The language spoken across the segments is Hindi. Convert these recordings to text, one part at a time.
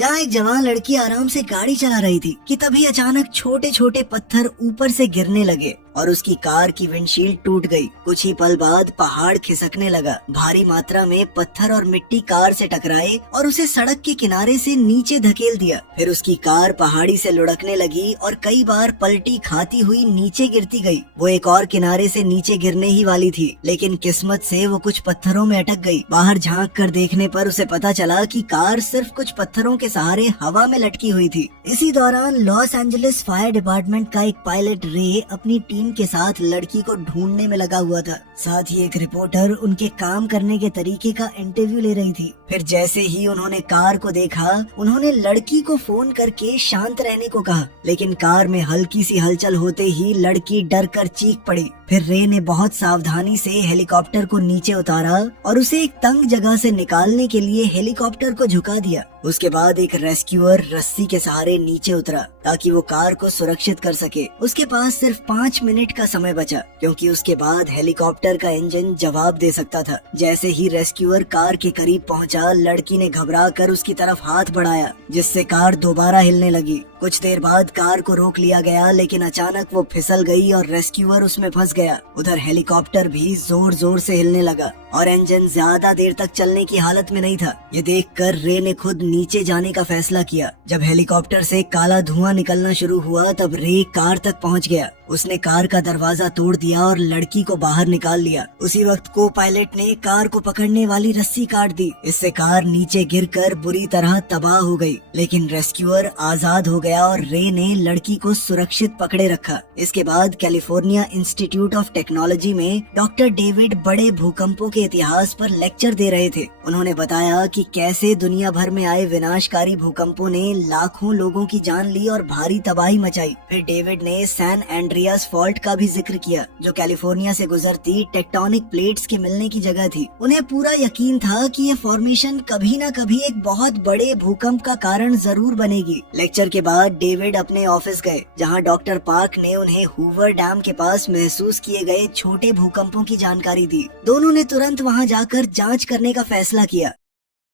जहाँ एक जवान लड़की आराम से गाड़ी चला रही थी कि तभी अचानक छोटे छोटे पत्थर ऊपर से गिरने लगे और उसकी कार की विंडशील्ड टूट गई। कुछ ही पल बाद पहाड़ खिसकने लगा। भारी मात्रा में पत्थर और मिट्टी कार से टकराए और उसे सड़क के किनारे से नीचे धकेल दिया। फिर उसकी कार पहाड़ी से लुढ़कने लगी और कई बार पलटी खाती हुई नीचे गिरती गई। वो एक और किनारे से नीचे गिरने ही वाली थी, लेकिन किस्मत से वो कुछ पत्थरों में अटक गई। बाहर झांक कर देखने पर उसे पता चला कि कार सिर्फ कुछ पत्थरों के सहारे हवा में लटकी हुई थी। इसी दौरान लॉस एंजलिस फायर डिपार्टमेंट का एक पायलट रे अपनी टीम के साथ लड़की को ढूंढने में लगा हुआ था। साथ ही एक रिपोर्टर उनके काम करने के तरीके का इंटरव्यू ले रही थी। फिर जैसे ही उन्होंने कार को देखा, उन्होंने लड़की को फोन करके शांत रहने को कहा, लेकिन कार में हल्की सी हलचल होते ही लड़की डर कर चीख पड़ी। फिर रे ने बहुत सावधानी से हेलीकॉप्टर को नीचे उतारा और उसे एक तंग जगह से निकालने के लिए हेलीकॉप्टर को झुका दिया। उसके बाद एक रेस्क्यूअर रस्सी के सहारे नीचे उतरा ताकि वो कार को सुरक्षित कर सके। उसके पास सिर्फ 5 मिनट का समय बचा, क्योंकि उसके बाद हेलीकॉप्टर का इंजन जवाब दे सकता था। जैसे ही रेस्क्यूअर कार के करीब पहुंचा, लड़की ने घबरा कर उसकी तरफ हाथ बढ़ाया, जिससे कार दोबारा हिलने लगी। कुछ देर बाद कार को रोक लिया गया, लेकिन अचानक वो फिसल गई और रेस्क्यूअर उसमें फंस गया। उधर हेलीकॉप्टर भी जोर जोर से हिलने लगा और इंजन ज्यादा देर तक चलने की हालत में नहीं था। ये देखकर रे ने खुद नीचे जाने का फैसला किया। जब हेलीकॉप्टर से काला धुआं निकलना शुरू हुआ, तब रे कार तक पहुंच गया। उसने कार का दरवाजा तोड़ दिया और लड़की को बाहर निकाल लिया। उसी वक्त को पायलट ने कार को पकड़ने वाली रस्सी काट दी। इससे कार नीचे गिरकर बुरी तरह तबाह हो गई, लेकिन रेस्क्यूअर आजाद हो गया और रे ने लड़की को सुरक्षित पकड़े रखा। इसके बाद कैलिफोर्निया इंस्टीट्यूट ऑफ टेक्नोलॉजी में डॉक्टर डेविड बड़े भूकंपों के इतिहास पर लेक्चर दे रहे थे। उन्होंने बताया कि कैसे दुनिया भर में आए विनाशकारी भूकंपों ने लाखों लोगों की जान ली और भारी तबाही मचाई। फिर डेविड ने सैन एंड्रियास फॉल्ट का भी जिक्र किया, जो कैलिफोर्निया से गुजरती टेक्टोनिक प्लेट्स के मिलने की जगह थी। उन्हें पूरा यकीन था कि ये फॉर्मेशन कभी न कभी एक बहुत बड़े भूकंप का कारण जरूर बनेगी। लेक्चर के बाद डेविड अपने ऑफिस गए, जहां डॉक्टर पार्क ने उन्हें हूवर डैम के पास महसूस किए गए छोटे भूकंपों की जानकारी दी। दोनों ने तुरंत वहां जाकर जांच करने का फैसला किया।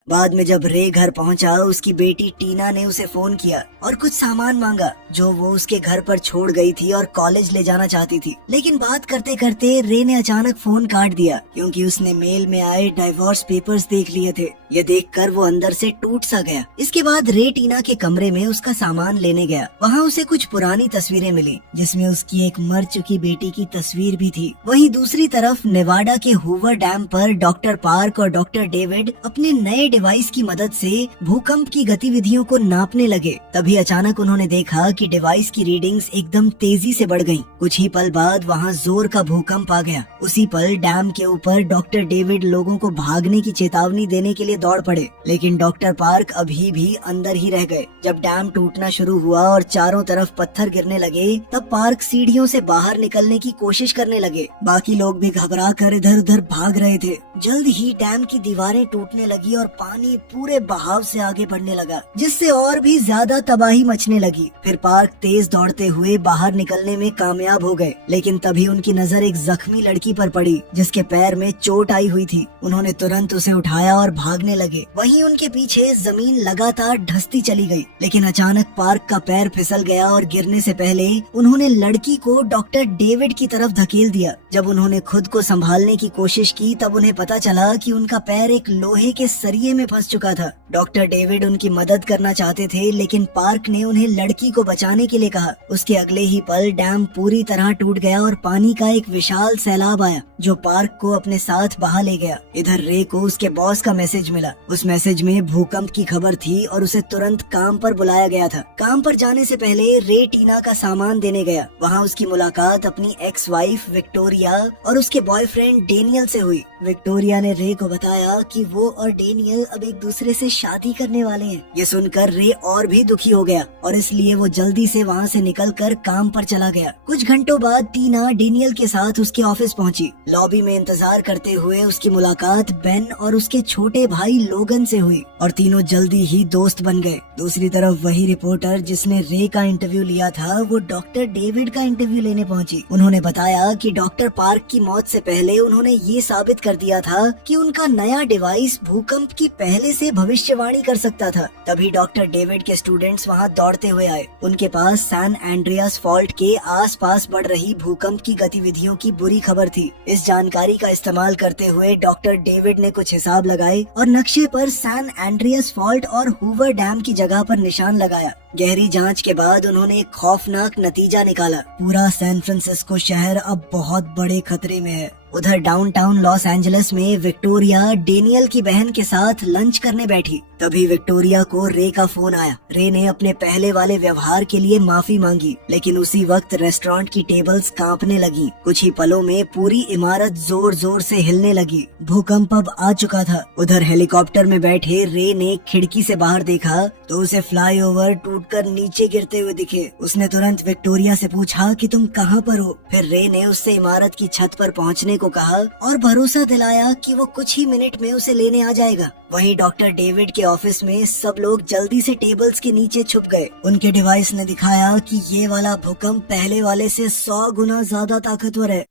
बाद में जब रे घर पहुंचा, उसकी बेटी टीना ने उसे फोन किया और कुछ सामान मांगा जो वो उसके घर पर छोड़ गई थी और कॉलेज ले जाना चाहती थी। लेकिन बात करते करते रे ने अचानक फोन काट दिया, क्योंकि उसने मेल में आए डाइवोर्स पेपर्स देख लिए थे। ये देखकर वो अंदर से टूट सा गया। इसके बाद रे टीना के कमरे में उसका सामान लेने गया। वहाँ उसे कुछ पुरानी तस्वीरें मिली, जिसमें उसकी एक मर चुकी बेटी की तस्वीर भी थी। वहीं दूसरी तरफ नेवाडा के हूवर डैम पर डॉक्टर पार्क और डॉक्टर डेविड अपने नए डिवाइस की मदद से भूकंप की गतिविधियों को नापने लगे। तभी अचानक उन्होंने देखा कि डिवाइस की रीडिंग्स एकदम तेजी से बढ़ गईं। कुछ ही पल बाद वहाँ जोर का भूकंप आ गया। उसी पल डैम के ऊपर डॉक्टर डेविड लोगों को भागने की चेतावनी देने के लिए दौड़ पड़े, लेकिन डॉक्टर पार्क अभी भी अंदर ही रह गए। जब डैम टूटना शुरू हुआ और चारों तरफ पत्थर गिरने लगे, तब पार्क सीढ़ियों से बाहर निकलने की कोशिश करने लगे। बाकी लोग भी घबरा कर इधर उधर भाग रहे थे। जल्द ही डैम की दीवारें टूटने लगी और पानी पूरे बहाव से आगे बढ़ने लगा, जिससे और भी ज्यादा तबाही मचने लगी। फिर पार्क तेज दौड़ते हुए बाहर निकलने में कामयाब हो गए, लेकिन तभी उनकी नजर एक जख्मी लड़की पर पड़ी, जिसके पैर में चोट आई हुई थी। उन्होंने तुरंत उसे उठाया और भागने लगे। वहीं उनके पीछे जमीन लगातार धंसती चली गई, लेकिन अचानक पार्क का पैर फिसल गया और गिरने से पहले उन्होंने लड़की को डॉक्टर डेविड की तरफ धकेल दिया। जब उन्होंने खुद को संभालने की कोशिश की, तब उन्हें पता चला कि उनका पैर एक लोहे के सरिये में फंस चुका था। डॉक्टर डेविड उनकी मदद करना चाहते थे, लेकिन पार्क ने उन्हें लड़की को बचाने के लिए कहा। उसके अगले ही पल डैम पूरी तरह टूट गया और पानी का एक विशाल सैलाब आया, जो पार्क को अपने साथ बहा ले गया। इधर रे को उसके बॉस का मैसेज मिला। उस मैसेज में भूकंप की खबर थी और उसे तुरंत काम पर बुलाया गया था। काम पर जाने से पहले रे टीना का सामान देने गया। वहाँ उसकी मुलाकात अपनी एक्स वाइफ विक्टोरिया और उसके बॉयफ्रेंड डेनियल से हुई। विक्टोरिया ने रे को बताया कि वो और डेनियल अब एक दूसरे से शादी करने वाले हैं। ये सुनकर रे और भी दुखी हो गया और इसलिए वो जल्दी से वहाँ से निकलकर काम पर चला गया। कुछ घंटों बाद टीना डेनियल के साथ उसके ऑफिस पहुंची। लॉबी में इंतजार करते हुए उसकी मुलाकात बेन और उसके छोटे भाई लोगन से हुई और तीनों जल्दी ही दोस्त बन गए। दूसरी तरफ वही रिपोर्टर जिसने रे का इंटरव्यू लिया था, वो डॉक्टर डेविड का इंटरव्यू लेने पहुंची। उन्होंने बताया कि डॉक्टर पार्क की मौत से पहले उन्होंने ये साबित कर दिया था कि उनका नया डिवाइस भूकंप की कि पहले से भविष्यवाणी कर सकता था। तभी डॉक्टर डेविड के स्टूडेंट्स वहाँ दौड़ते हुए आए। उनके पास सैन एंड्रियास फॉल्ट के आसपास बढ़ रही भूकंप की गतिविधियों की बुरी खबर थी। इस जानकारी का इस्तेमाल करते हुए डॉक्टर डेविड ने कुछ हिसाब लगाए और नक्शे पर सैन एंड्रियास फॉल्ट और हूवर डैम की जगह पर निशान लगाया। गहरी जांच के बाद उन्होंने एक खौफनाक नतीजा निकाला। पूरा सैन फ्रांसिस्को शहर अब बहुत बड़े खतरे में है। उधर डाउनटाउन लॉस एंजलिस में विक्टोरिया डेनियल की बहन के साथ लंच करने बैठी। तभी विक्टोरिया को रे का फोन आया। रे ने अपने पहले वाले व्यवहार के लिए माफी मांगी, लेकिन उसी वक्त रेस्टोरेंट की टेबल्स कांपने लगी। कुछ ही पलों में पूरी इमारत जोर जोर से हिलने लगी। भूकंप अब आ चुका था। उधर हेलीकॉप्टर में बैठे रे ने खिड़की से बाहर देखा तो उसे फ्लाईओवर टूटकर नीचे गिरते हुए दिखे। उसने तुरंत विक्टोरिया से पूछा कि तुम कहाँ पर हो। फिर रे ने उससे इमारत की छत पर पहुँचने को कहा और भरोसा दिलाया कि वो कुछ ही मिनट में उसे लेने आ जाएगा। वहीं डॉक्टर डेविड के ऑफिस में सब लोग जल्दी से टेबल्स के नीचे छुप गए। उनके डिवाइस ने दिखाया कि ये वाला भूकंप पहले वाले से 100 गुना ज्यादा ताकतवर है।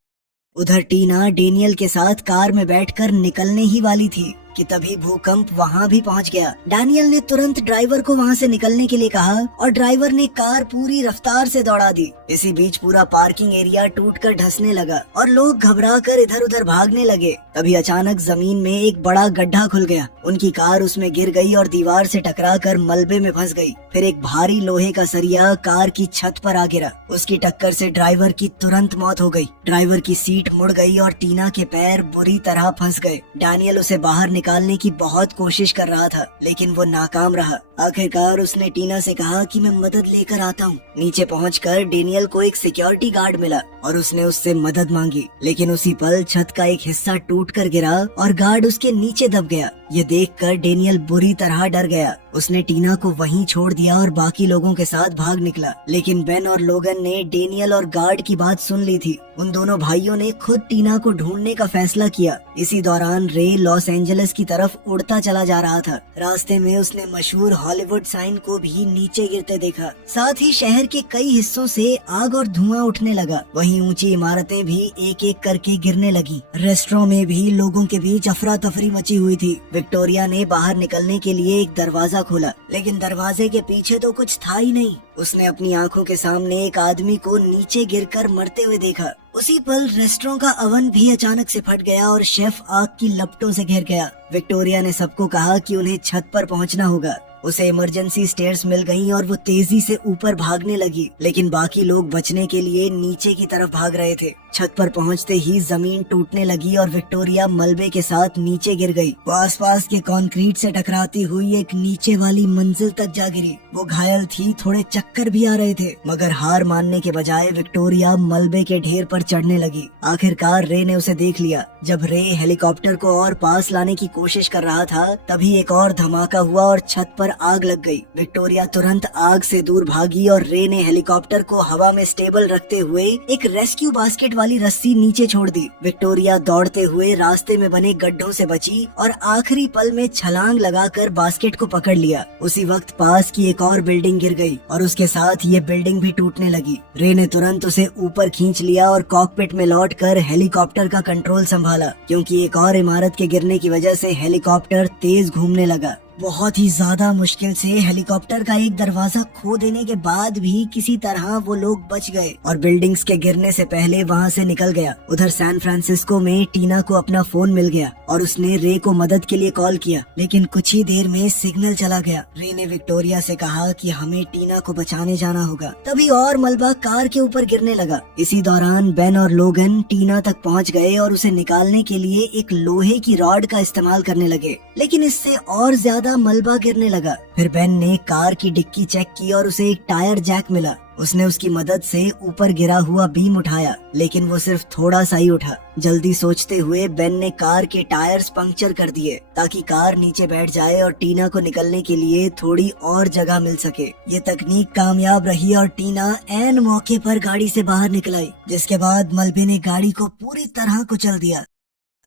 उधर टीना डेनियल के साथ कार में बैठकर निकलने ही वाली थी कि तभी भूकंप वहाँ भी पहुँच गया। डैनियल ने तुरंत ड्राइवर को वहाँ से निकलने के लिए कहा और ड्राइवर ने कार पूरी रफ्तार से दौड़ा दी। इसी बीच पूरा पार्किंग एरिया टूटकर धंसने लगा और लोग घबराकर इधर उधर भागने लगे। तभी अचानक जमीन में एक बड़ा गड्ढा खुल गया। उनकी कार उसमें गिर गई और दीवार से टकराकर मलबे में फंस गई। फिर एक भारी लोहे का सरिया कार की छत पर आ गिरा। उसकी टक्कर से ड्राइवर की तुरंत मौत हो गई। ड्राइवर की सीट मुड़ गई और टीना के पैर बुरी तरह फंस गए। डैनियल उसे बाहर निकालने की बहुत कोशिश कर रहा था, लेकिन वो नाकाम रहा। आखिरकार उसने टीना से कहा कि मैं मदद लेकर आता हूँ। नीचे पहुंचकर डेनियल को एक सिक्योरिटी गार्ड मिला और उसने उससे मदद मांगी, लेकिन उसी पल छत का एक हिस्सा टूटकर गिरा और गार्ड उसके नीचे दब गया। ये देखकर डेनियल बुरी तरह डर गया। उसने टीना को वहीं छोड़ दिया और बाकी लोगों के साथ भाग निकला। लेकिन बेन और लोगन ने डेनियल और गार्ड की बात सुन ली थी। उन दोनों भाइयों ने खुद टीना को ढूंढने का फैसला किया। इसी दौरान रे लॉस एंजलिस की तरफ उड़ता चला जा रहा था। रास्ते में उसने मशहूर हॉलीवुड साइन को भी नीचे गिरते देखा। साथ ही शहर के कई हिस्सों से आग और धुआं उठने लगा। वहीं ऊंची इमारतें भी एक एक करके गिरने लगी। रेस्टोरेंट में भी लोगों के बीच अफरा तफरी मची हुई थी। विक्टोरिया ने बाहर निकलने के लिए एक दरवाजा खोला, लेकिन दरवाजे के पीछे तो कुछ था ही नहीं। उसने अपनी आंखों के सामने एक आदमी को नीचे गिरकर मरते हुए देखा। उसी पल रेस्टोरेंट का अवन भी अचानक से फट गया और शेफ आग की लपटों से घिर गया। विक्टोरिया ने सबको कहा कि उन्हें छत पर पहुंचना होगा। उसे इमरजेंसी स्टेयर्स मिल गईं और वो तेजी से ऊपर भागने लगी, लेकिन बाकी लोग बचने के लिए नीचे की तरफ भाग रहे थे। छत पर पहुंचते ही जमीन टूटने लगी और विक्टोरिया मलबे के साथ नीचे गिर गई। वो आसपास के कंक्रीट से टकराती हुई एक नीचे वाली मंजिल तक जा गिरी। वो घायल थी, थोड़े चक्कर भी आ रहे थे, मगर हार मानने के बजाय विक्टोरिया मलबे के ढेर पर चढ़ने लगी। आखिरकार रे ने उसे देख लिया। जब रे हेलीकॉप्टर को और पास लाने की कोशिश कर रहा था, तभी एक और धमाका हुआ और छत पर आग लग गई। विक्टोरिया तुरंत आग से दूर भागी और रे ने हेलीकॉप्टर को हवा में स्टेबल रखते हुए एक रेस्क्यू बास्केट वाली रस्सी नीचे छोड़ दी। विक्टोरिया दौड़ते हुए रास्ते में बने गड्ढों से बची और आखिरी पल में छलांग लगाकर बास्केट को पकड़ लिया। उसी वक्त पास की एक और बिल्डिंग गिर गई और उसके साथ ये बिल्डिंग भी टूटने लगी। रे ने तुरंत उसे ऊपर खींच लिया और कॉकपिट में लौटकर हेलीकॉप्टर का कंट्रोल संभाला, क्योंकि एक और इमारत के गिरने की वजह से हेलीकॉप्टर तेज घूमने लगा। बहुत ही ज्यादा मुश्किल से हेलीकॉप्टर का एक दरवाजा खो देने के बाद भी किसी तरह वो लोग बच गए और बिल्डिंग्स के गिरने से पहले वहाँ से निकल गया। उधर सैन फ्रांसिस्को में टीना को अपना फोन मिल गया और उसने रे को मदद के लिए कॉल किया, लेकिन कुछ ही देर में सिग्नल चला गया। रे ने विक्टोरिया से कहा कि हमें टीना को बचाने जाना होगा। तभी और मलबा कार के ऊपर गिरने लगा। इसी दौरान बेन और लोगन टीना तक पहुँच गए और उसे निकालने के लिए एक लोहे की रॉड का इस्तेमाल करने लगे, लेकिन इससे और ज्यादा मलबा गिरने लगा। फिर बेन ने कार की डिक्की चेक की और उसे एक टायर जैक मिला। उसने उसकी मदद से ऊपर गिरा हुआ बीम उठाया, लेकिन वो सिर्फ थोड़ा सा ही उठा। जल्दी सोचते हुए बेन ने कार के टायर्स पंक्चर कर दिए ताकि कार नीचे बैठ जाए और टीना को निकलने के लिए थोड़ी और जगह मिल सके। ये तकनीक कामयाब रही और टीना ऐन मौके पर गाड़ी से बाहर निकल आई, जिसके बाद मलबे ने गाड़ी को पूरी तरह कुचल दिया।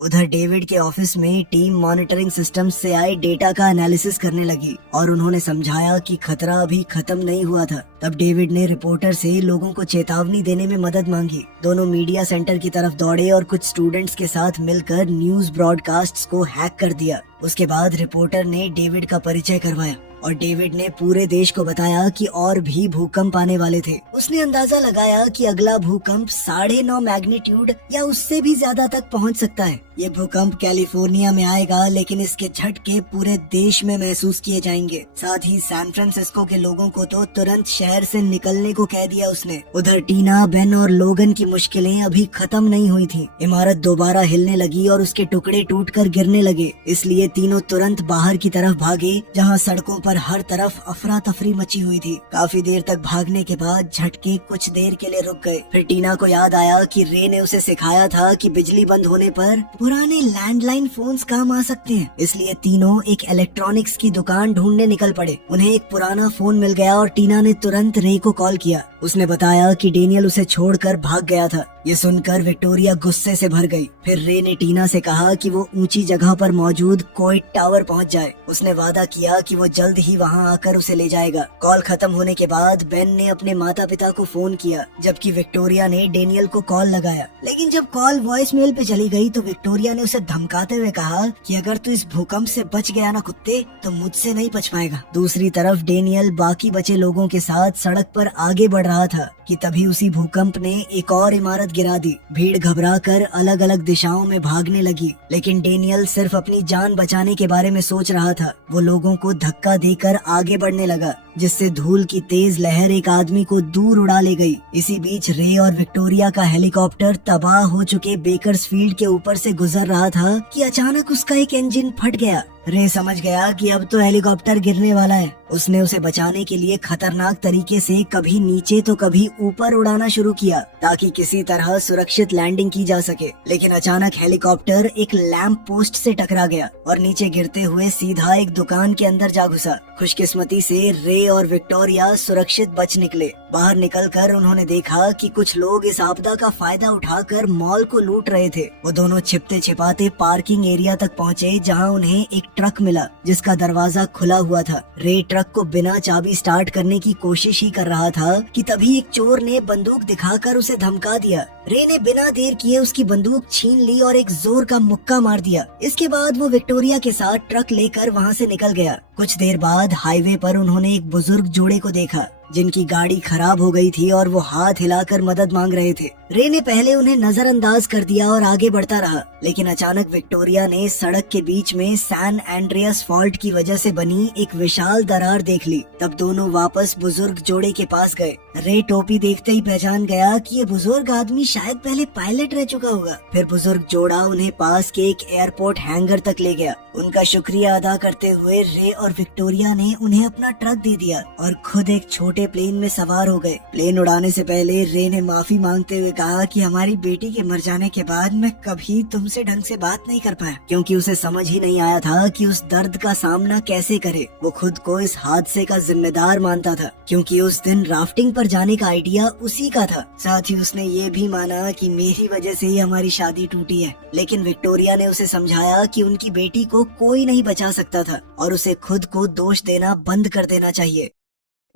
उधर डेविड के ऑफिस में टीम मॉनिटरिंग सिस्टम से आए डेटा का एनालिसिस करने लगी और उन्होंने समझाया कि खतरा अभी खत्म नहीं हुआ था। तब डेविड ने रिपोर्टर से लोगों को चेतावनी देने में मदद मांगी। दोनों मीडिया सेंटर की तरफ दौड़े और कुछ स्टूडेंट्स के साथ मिलकर न्यूज ब्रॉडकास्ट्स को हैक कर दिया। उसके बाद रिपोर्टर ने डेविड का परिचय करवाया और डेविड ने पूरे देश को बताया कि और भी भूकंप आने वाले थे। उसने अंदाजा लगाया कि अगला भूकंप 9.5 मैग्नीट्यूड या उससे भी ज्यादा तक पहुंच सकता है। ये भूकंप कैलिफोर्निया में आएगा, लेकिन इसके झटके पूरे देश में महसूस किए जाएंगे। साथ ही सैन फ्रांसिस्को के लोगों को तो तुरंत शहर से निकलने को कह दिया उसने। उधर टीना, बेन और लोगन की मुश्किलें अभी खत्म नहीं हुई थी। इमारत दोबारा हिलने लगी और उसके टुकड़े टूटकर गिरने लगे, इसलिए तीनों तुरंत बाहर की तरफ भागे, जहाँ सड़कों पर हर तरफ अफरा तफरी मची हुई थी। काफी देर तक भागने के बाद झटके कुछ देर के लिए रुक गए। फिर टीना को याद आया कि रे ने उसे सिखाया था कि बिजली बंद होने पर पुराने लैंडलाइन फोन्स काम आ सकते हैं। इसलिए तीनों एक इलेक्ट्रॉनिक्स की दुकान ढूंढने निकल पड़े। उन्हें एक पुराना फोन मिल गया और टीना ने तुरंत रे को कॉल किया। उसने बताया कि डेनियल उसे छोड़कर भाग गया था। ये सुनकर विक्टोरिया गुस्से से भर गई। फिर रे ने टीना से कहा कि वो ऊंची जगह पर मौजूद कोइट टावर पहुंच जाए। उसने वादा किया कि वो जल्द ही वहां आकर उसे ले जाएगा। कॉल खत्म होने के बाद बेन ने अपने माता पिता को फोन किया, जबकि विक्टोरिया ने डेनियल को कॉल लगाया। लेकिन जब कॉल वॉइस मेल पे चली गई तो विक्टोरिया ने उसे धमकाते हुए कहा कि अगर तू इस भूकंप से बच गया ना कुत्ते, तो मुझसे नहीं बच पाएगा। दूसरी तरफ डेनियल बाकी बचे लोगों के साथ सड़क पर आगे बढ़ रहा था कि तभी उसी भूकंप ने एक और इमारत गिरा दी। भीड़ घबराकर अलग अलग दिशाओं में भागने लगी, लेकिन डेनियल सिर्फ अपनी जान बचाने के बारे में सोच रहा था। वो लोगों को धक्का देकर आगे बढ़ने लगा, जिससे धूल की तेज लहर एक आदमी को दूर उड़ा ले गई। इसी बीच रे और विक्टोरिया का हेलीकॉप्टर तबाह हो चुके बेकर्सफील्ड के ऊपर से गुजर रहा था कि अचानक उसका एक इंजन फट गया। रे समझ गया कि अब तो हेलीकॉप्टर गिरने वाला है। उसने उसे बचाने के लिए खतरनाक तरीके से कभी नीचे तो कभी ऊपर उड़ाना शुरू किया, ताकि किसी तरह सुरक्षित लैंडिंग की जा सके। लेकिन अचानक हेलीकॉप्टर एक लैंप पोस्ट से टकरा गया और नीचे गिरते हुए सीधा एक दुकान के अंदर जा घुसा। खुशकिस्मती से रे और विक्टोरिया सुरक्षित बच निकले। बाहर निकलकर उन्होंने देखा कि कुछ लोग इस आपदा का फायदा उठाकर मॉल को लूट रहे थे। वो दोनों छिपते छिपाते पार्किंग एरिया तक पहुँचे, जहाँ उन्हें एक ट्रक मिला जिसका दरवाजा खुला हुआ था। रे ट्रक को बिना चाबी स्टार्ट करने की कोशिश ही कर रहा था कि तभी एक चोर ने बंदूक दिखाकर उसे धमका दिया। रे ने बिना देर किए उसकी बंदूक छीन ली और एक जोर का मुक्का मार दिया। इसके बाद वो विक्टोरिया के साथ ट्रक लेकर वहाँ से निकल गया। कुछ देर बाद हाईवे पर उन्होंने एक बुजुर्ग जोड़े को देखा, जिनकी गाड़ी खराब हो गई थी और वो हाथ हिलाकर मदद मांग रहे थे। रे ने पहले उन्हें नजरअंदाज कर दिया और आगे बढ़ता रहा, लेकिन अचानक विक्टोरिया ने सड़क के बीच में सैन एंड्रियास फॉल्ट की वजह से बनी एक विशाल दरार देख ली। तब दोनों वापस बुजुर्ग जोड़े के पास गए। रे टोपी देखते ही पहचान गया कि ये बुजुर्ग आदमी शायद पहले पायलट रह चुका होगा। फिर बुजुर्ग जोड़ा उन्हें पास के एक एयरपोर्ट हैंगर तक ले गया। उनका शुक्रिया अदा करते हुए रे और विक्टोरिया ने उन्हें अपना ट्रक दे दिया और खुद एक छोटे प्लेन में सवार हो गए। प्लेन उड़ाने से पहले रे ने माफी मांगते हुए कहा कि हमारी बेटी के मर जाने के बाद मैं कभी तुमसे ढंग से बात नहीं कर पाया, क्योंकि उसे समझ ही नहीं आया था कि उस दर्द का सामना कैसे करे। वो खुद को इस हादसे का जिम्मेदार मानता था, क्योंकि उस दिन राफ्टिंग पर जाने का आइडिया उसी का था। साथ ही उसने ये भी माना कि मेरी वजह से ही हमारी शादी टूटी है। लेकिन विक्टोरिया ने उसे समझाया कि उनकी बेटी को कोई नहीं बचा सकता था और उसे खुद को दोष देना बंद कर देना चाहिए।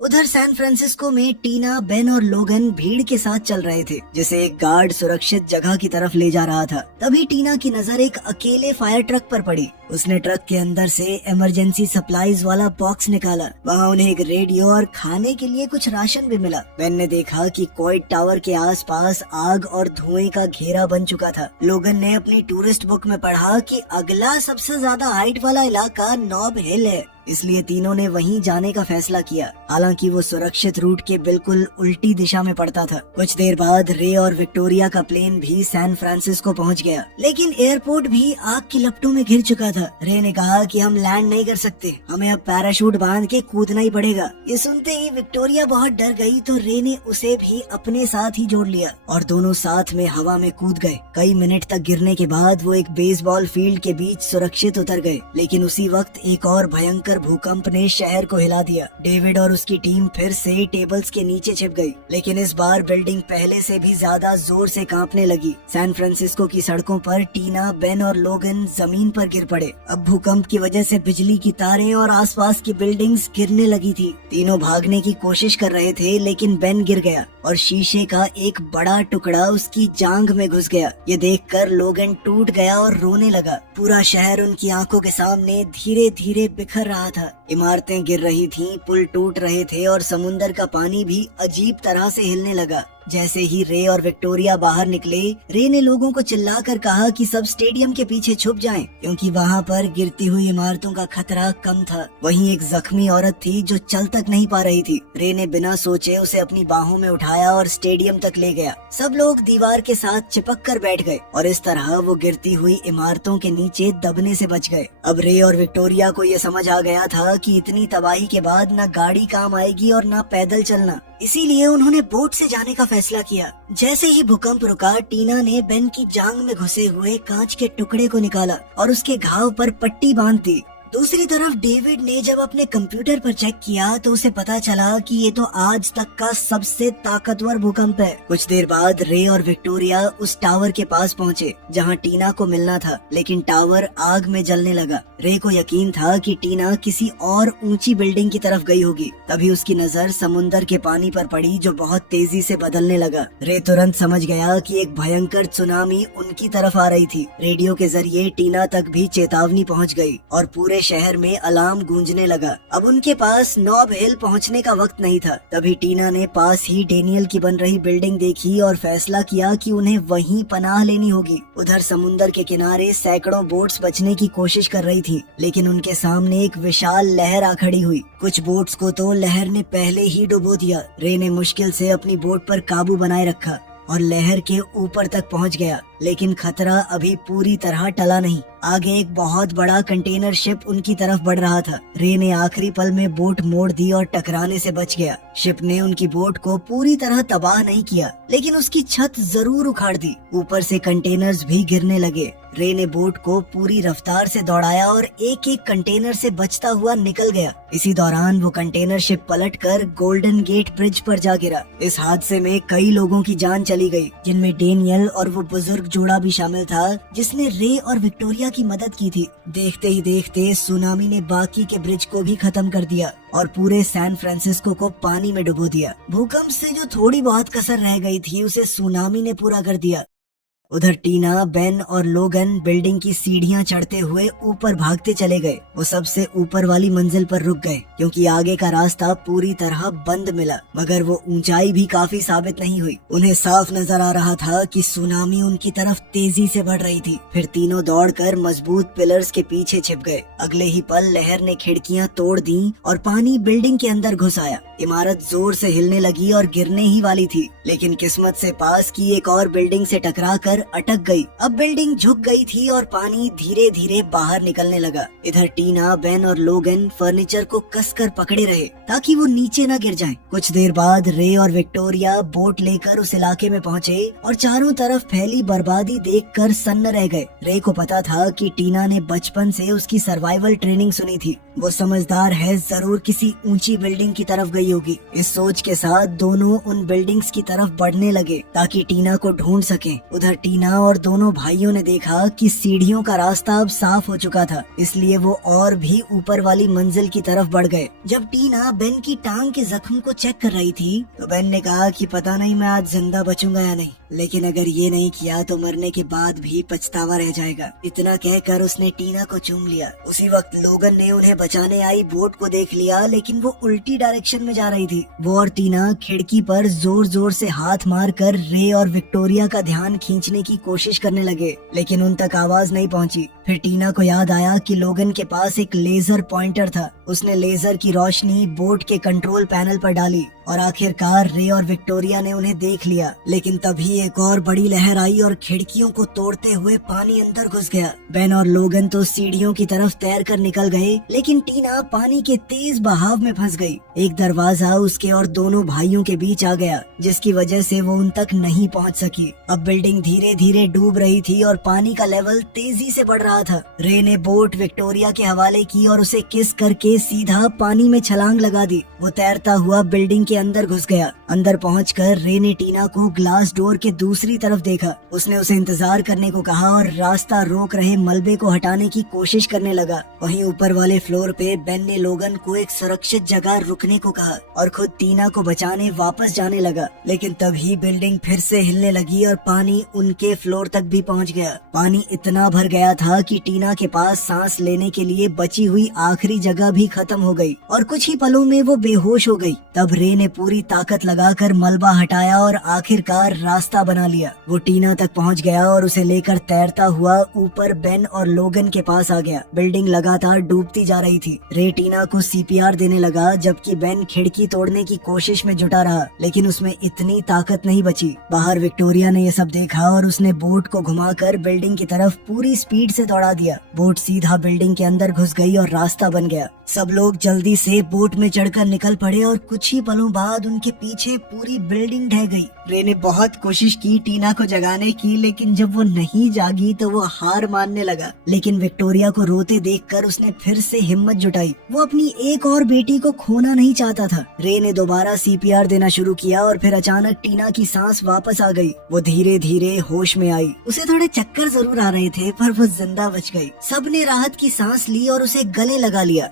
उधर सैन फ्रांसिस्को में टीना, बेन और लोगन भीड़ के साथ चल रहे थे, जिसे एक गार्ड सुरक्षित जगह की तरफ ले जा रहा था। तभी टीना की नजर एक अकेले फायर ट्रक पर पड़ी। उसने ट्रक के अंदर से इमरजेंसी सप्लाईज वाला बॉक्स निकाला। वहाँ उन्हें एक रेडियो और खाने के लिए कुछ राशन भी मिला। बेन ने देखा कि कोइट टावर के आसपास आग और धुएं का घेरा बन चुका था। लोगन ने अपनी टूरिस्ट बुक में पढ़ा कि अगला सबसे ज्यादा हाइट वाला इलाका नॉब हिल है, इसलिए तीनों ने वहीं जाने का फैसला किया। हालांकि वो सुरक्षित रूट के बिल्कुल उल्टी दिशा में पड़ता था। कुछ देर बाद रे और विक्टोरिया का प्लेन भी सैन फ्रांसिस्को पहुंच गया, लेकिन एयरपोर्ट भी आग की लपटों में घिर चुका था। रे ने कहा कि हम लैंड नहीं कर सकते, हमें अब पैराशूट बांध के कूदना ही पड़ेगा। ये सुनते ही विक्टोरिया बहुत डर गई, तो रे ने उसे भी अपने साथ ही जोड़ लिया और दोनों साथ में हवा में कूद गए। कई मिनट तक गिरने के बाद वो एक बेसबॉल फील्ड के बीच सुरक्षित उतर गए, लेकिन उसी वक्त एक और भयंकर भयंकर भूकंप ने शहर को हिला दिया। डेविड और उसकी टीम फिर से टेबल्स के नीचे छिप गई, लेकिन इस बार बिल्डिंग पहले से भी ज्यादा जोर से कांपने लगी। सैन फ्रांसिस्को की सड़कों पर टीना, बेन और लोगन जमीन पर गिर पड़े। अब भूकंप की वजह से बिजली की तारें और आसपास की बिल्डिंग्स गिरने लगी थी। तीनों भागने की कोशिश कर रहे थे, लेकिन बेन गिर गया और शीशे का एक बड़ा टुकड़ा उसकी जांघ में घुस गया। ये देखकर लोगन टूट गया और रोने लगा। पूरा शहर उनकी आंखों के सामने धीरे धीरे बिखर रहा था। इमारतें गिर रही थीं, पुल टूट रहे थे और समुंदर का पानी भी अजीब तरह से हिलने लगा। जैसे ही रे और विक्टोरिया बाहर निकले, रे ने लोगों को चिल्लाकर कहा कि सब स्टेडियम के पीछे छुप जाएं, क्योंकि वहाँ पर गिरती हुई इमारतों का खतरा कम था। वहीं एक जख्मी औरत थी जो चल तक नहीं पा रही थी। रे ने बिना सोचे उसे अपनी बाहों में उठाया और स्टेडियम तक ले गया। सब लोग दीवार के साथ चिपक कर बैठ गए और इस तरह वो गिरती हुई इमारतों के नीचे दबने से बच गए। अब रे और विक्टोरिया को ये समझ आ गया था कि इतनी तबाही के बाद न गाड़ी काम आएगी और न पैदल चलना, इसीलिए उन्होंने बोट से जाने का फैसला किया। जैसे ही भूकंप रुका, टीना ने बेन की जांघ में घुसे हुए कांच के टुकड़े को निकाला और उसके घाव पर पट्टी बांध दी। दूसरी तरफ डेविड ने जब अपने कंप्यूटर पर चेक किया तो उसे पता चला कि ये तो आज तक का सबसे ताकतवर भूकंप है। कुछ देर बाद रे और विक्टोरिया उस टावर के पास पहुँचे जहाँ टीना को मिलना था, लेकिन टावर आग में जलने लगा। रे को यकीन था कि टीना किसी और ऊंची बिल्डिंग की तरफ गई होगी। तभी उसकी नजर समुंदर के पानी पर पड़ी जो बहुत तेजी से बदलने लगा। रे तुरंत समझ गया कि एक भयंकर सुनामी उनकी तरफ आ रही थी। रेडियो के जरिए टीना तक भी चेतावनी पहुंच गई और पूरे शहर में अलार्म गूंजने लगा। अब उनके पास नॉब हिल पहुंचने का वक्त नहीं था। तभी टीना ने पास ही डेनियल की बन रही बिल्डिंग देखी और फैसला किया कि उन्हें वहीं पनाह लेनी होगी। उधर समुंदर के किनारे सैकड़ों बोट्स बचने की कोशिश कर रही थी, लेकिन उनके सामने एक विशाल लहर आ खड़ी हुई। कुछ बोट्स को तो लहर ने पहले ही डुबो दिया। रे ने मुश्किल से अपनी बोट पर काबू बनाए रखा और लहर के ऊपर तक पहुंच गया, लेकिन खतरा अभी पूरी तरह टला नहीं। आगे एक बहुत बड़ा कंटेनर शिप उनकी तरफ बढ़ रहा था। रे ने आखिरी पल में बोट मोड़ दी और टकराने से बच गया। शिप ने उनकी बोट को पूरी तरह तबाह नहीं किया, लेकिन उसकी छत जरूर उखाड़ दी। ऊपर से कंटेनर्स भी गिरने लगे। रे ने बोट को पूरी रफ्तार से दौड़ाया और एक एक कंटेनर से बचता हुआ निकल गया। इसी दौरान वो कंटेनर शिप पलटकर गोल्डन गेट ब्रिज पर जा गिरा। इस हादसे में कई लोगों की जान चली गई, जिनमें डेनियल और वो बुजुर्ग जोड़ा भी शामिल था जिसने रे और विक्टोरिया की मदद की थी। देखते ही देखते सुनामी ने बाकी के ब्रिज को भी खत्म कर दिया और पूरे सैन फ्रांसिस्को को पानी में डुबो दिया। भूकंप से जो थोड़ी बहुत कसर रह गई थी उसे सुनामी ने पूरा कर दिया। उधर टीना, बेन और लोगन बिल्डिंग की सीढ़ियां चढ़ते हुए ऊपर भागते चले गए। वो सबसे ऊपर वाली मंजिल पर रुक गए क्योंकि आगे का रास्ता पूरी तरह बंद मिला, मगर वो ऊंचाई भी काफी साबित नहीं हुई। उन्हें साफ नजर आ रहा था कि सुनामी उनकी तरफ तेजी से बढ़ रही थी। फिर तीनों दौड़कर मजबूत पिलर्स के पीछे छिप गए। अगले ही पल लहर ने खिड़कियां तोड़ दी और पानी बिल्डिंग के अंदर घुस आया। इमारत जोर से हिलने लगी और गिरने ही वाली थी, लेकिन किस्मत से पास की एक और बिल्डिंग से टकराकर अटक गई। अब बिल्डिंग झुक गई थी और पानी धीरे धीरे बाहर निकलने लगा। इधर टीना, बेन और लोगन फर्नीचर को कसकर पकड़े रहे ताकि वो नीचे न गिर जाएं। कुछ देर बाद रे और विक्टोरिया बोट लेकर उस इलाके में पहुंचे और चारों तरफ फैली बर्बादी देखकर सन्न रह गए। रे को पता था कि टीना ने बचपन से उसकी सर्वाइवल ट्रेनिंग सुनी थी। वो समझदार है, जरूर किसी ऊंची बिल्डिंग की तरफ गई होगी। इस सोच के साथ दोनों उन बिल्डिंग्स की तरफ बढ़ने लगे ताकि टीना को ढूंढ सकें। उधर टीना और दोनों भाइयों ने देखा कि सीढ़ियों का रास्ता अब साफ हो चुका था, इसलिए वो और भी ऊपर वाली मंजिल की तरफ बढ़ गए। जब टीना बेन की टांग के जख्म को चेक कर रही थी तो बेन ने कहा कि पता नहीं मैं आज जिंदा बचूंगा या नहीं, लेकिन अगर ये नहीं किया तो मरने के बाद भी पछतावा रह जाएगा। इतना कहकर उसने टीना को चूम लिया। उसी वक्त लोगन ने उन्हें बचाने आई बोट को देख लिया, लेकिन वो उल्टी डायरेक्शन में जा रही थी। वो और टीना खिड़की पर जोर जोर से हाथ मारकर रे और विक्टोरिया का ध्यान खींचने की कोशिश करने लगे, लेकिन उन तक आवाज नहीं पहुंची। फिर टीना को याद आया कि लोगन के पास एक लेजर पॉइंटर था। उसने लेजर की रोशनी बोट के कंट्रोल पैनल पर डाली और आखिरकार रे और विक्टोरिया ने उन्हें देख लिया। लेकिन तभी एक और बड़ी लहर आई और खिड़कियों को तोड़ते हुए पानी अंदर घुस गया। बेन और लोगन तो सीढ़ियों की तरफ तैर कर निकल गए, लेकिन टीना पानी के तेज बहाव में फंस गई। एक दरवाजा दरवाजा उसके और दोनों भाइयों के बीच आ गया, जिसकी वजह से वो उन तक नहीं पहुंच सकी। अब बिल्डिंग धीरे धीरे डूब रही थी और पानी का लेवल तेजी से बढ़ रहा था। रे ने बोट विक्टोरिया के हवाले की और उसे किस करके सीधा पानी में छलांग लगा दी। वो तैरता हुआ बिल्डिंग के अंदर घुस गया। अंदर पहुंचकर रे ने टीना को ग्लास डोर के दूसरी तरफ देखा। उसने उसे इंतजार करने को कहा और रास्ता रोक रहे मलबे को हटाने की कोशिश करने लगा। वहीं ऊपर वाले फ्लोर पे बेन ने लोगन को एक सुरक्षित जगह रुकने को कहा और खुद टीना को बचाने वापस जाने लगा। लेकिन तभी बिल्डिंग फिर से हिलने लगी और पानी उनके फ्लोर तक भी पहुंच गया। पानी इतना भर गया था कि टीना के पास सांस लेने के लिए बची हुई आखिरी जगह भी खत्म हो गई और कुछ ही पलों में वो बेहोश हो गई। तब रे ने पूरी ताकत लगाकर मलबा हटाया और आखिरकार रास्ता बना लिया। वो टीना तक पहुंच गया और उसे लेकर तैरता हुआ ऊपर बेन और लोगन के पास आ गया। बिल्डिंग लगातार डूबती जा रही थी। रे टीना को सीपीआर देने लगा, जबकि बेन खिड़की तोड़ने की कोशिश में जुटा रहा, लेकिन उसमें इतनी ताकत नहीं बची। बाहर विक्टोरिया ने ये सब देखा और उसने बोट को घुमाकर बिल्डिंग की तरफ पूरी स्पीड से दौड़ा दिया। बोट सीधा बिल्डिंग के अंदर घुस गई और रास्ता बन गया। सब लोग जल्दी से बोट में चढ़कर निकल पड़े और कुछ ही पलों बाद उनके पीछे पूरी बिल्डिंग ढह गई। रे ने बहुत कोशिश की टीना को जगाने की, लेकिन जब वो नहीं जागी तो वो हार मानने लगा। लेकिन विक्टोरिया को रोते देखकर उसने फिर से हिम्मत जुटाई। वो अपनी एक और बेटी को खोना नहीं चाहता था। रे ने दोबारा सीपीआर देना शुरू किया और फिर अचानक टीना की सांस वापस आ गई। वो धीरे धीरे होश में आई। उसे थोड़े चक्कर जरूर आ रहे थे, पर वो जिंदा बच गई। सबने राहत की सांस ली और उसे गले लगा लिया।